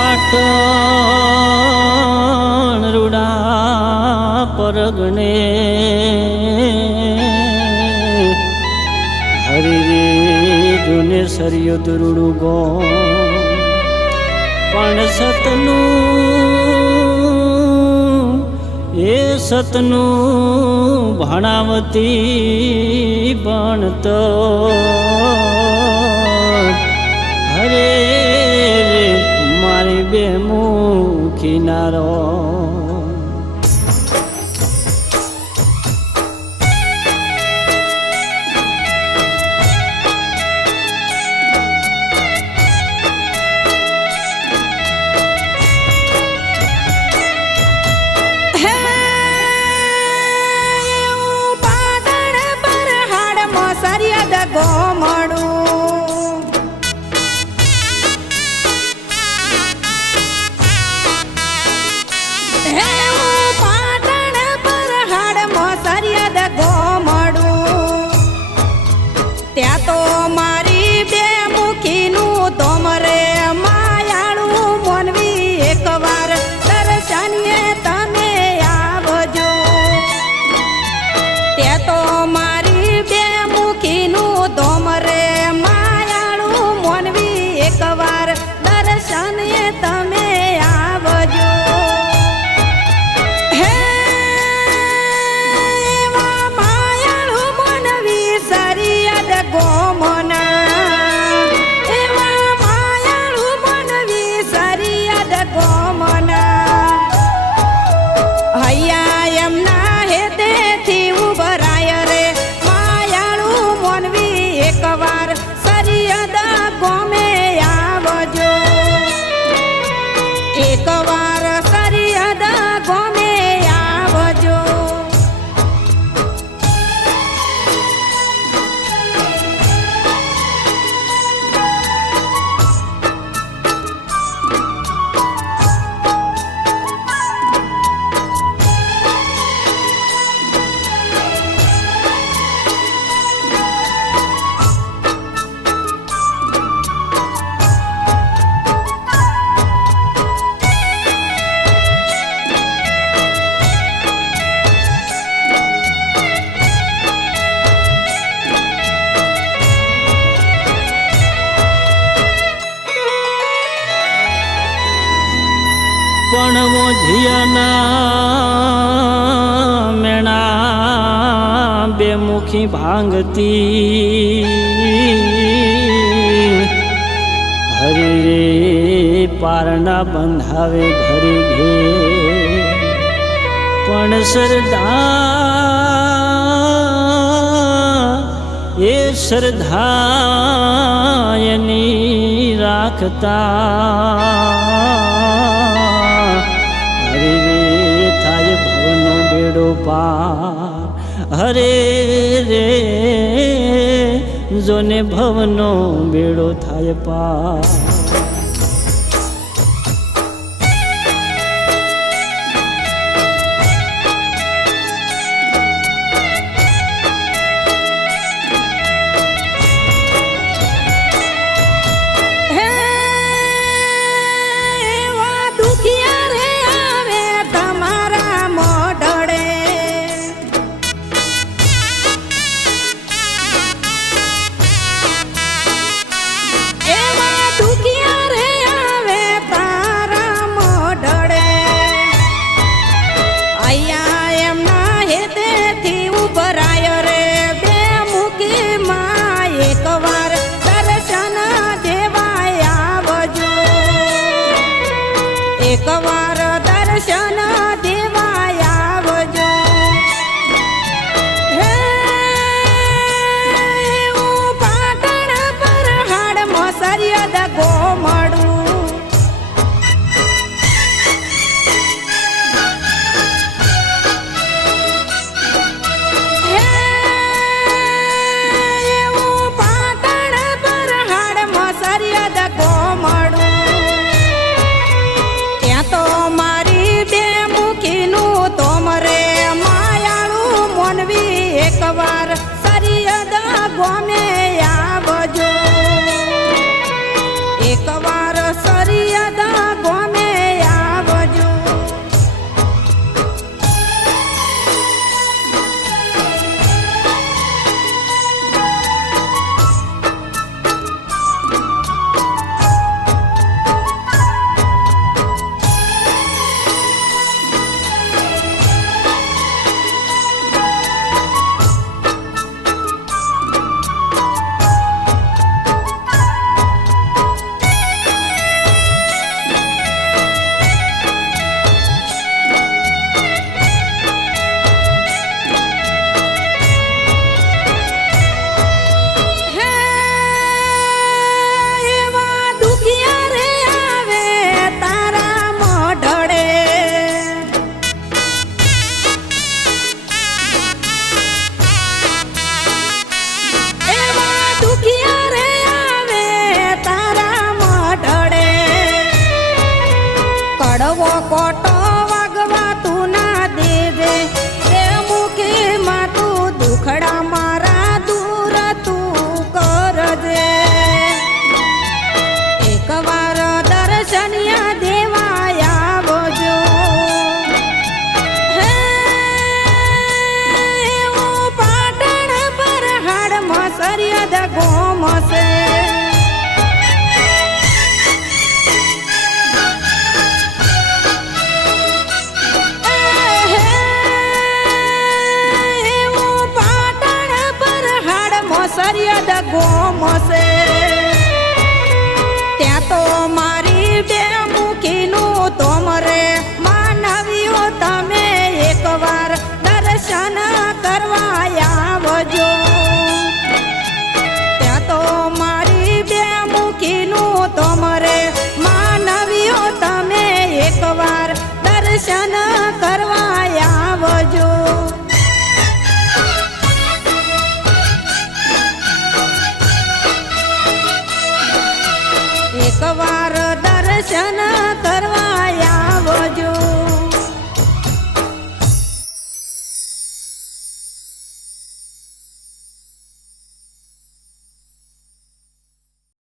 પાટણ રૂડા પરગણે હરી રે જુને સરિયો દુરુડું ગો પણ સતનું એ સતનું ભણાવતી ભણતો હરે મારી બે મુખી નારો ત્યાં તો મારી બે મુખીનું તોમરે માયાળું મોનવી એકવાર દર્શનીએ તમે આવજો ત્યાં તો મારી બે મુખીનું તોમરે માયાળું મોનવી એકવાર દર્શનીએ તમે આવજો એકવાર સરિયદ ગમે આવજો પણ મોઢિયાના મેણા બે મુખી ભાંગતી હરી રે પારણા બંધાવે ઘરે ઘે પણ શ્રદ્ધા એ શ્રદ્ધા એની રાખતા હરે રે જોને ભવનો બેડો થાય પાર તું સરિયદ ગોમ છે સરિયદ ગોમ છે ત્યાં તો મારી બે મુખીનું તોમ રે માનવીઓ તમે એકવાર દર્શન કરવા આવજો ત્યાં તો મારી બે મુખીનું તોમ રે માનવીઓ તમે એકવાર દર્શન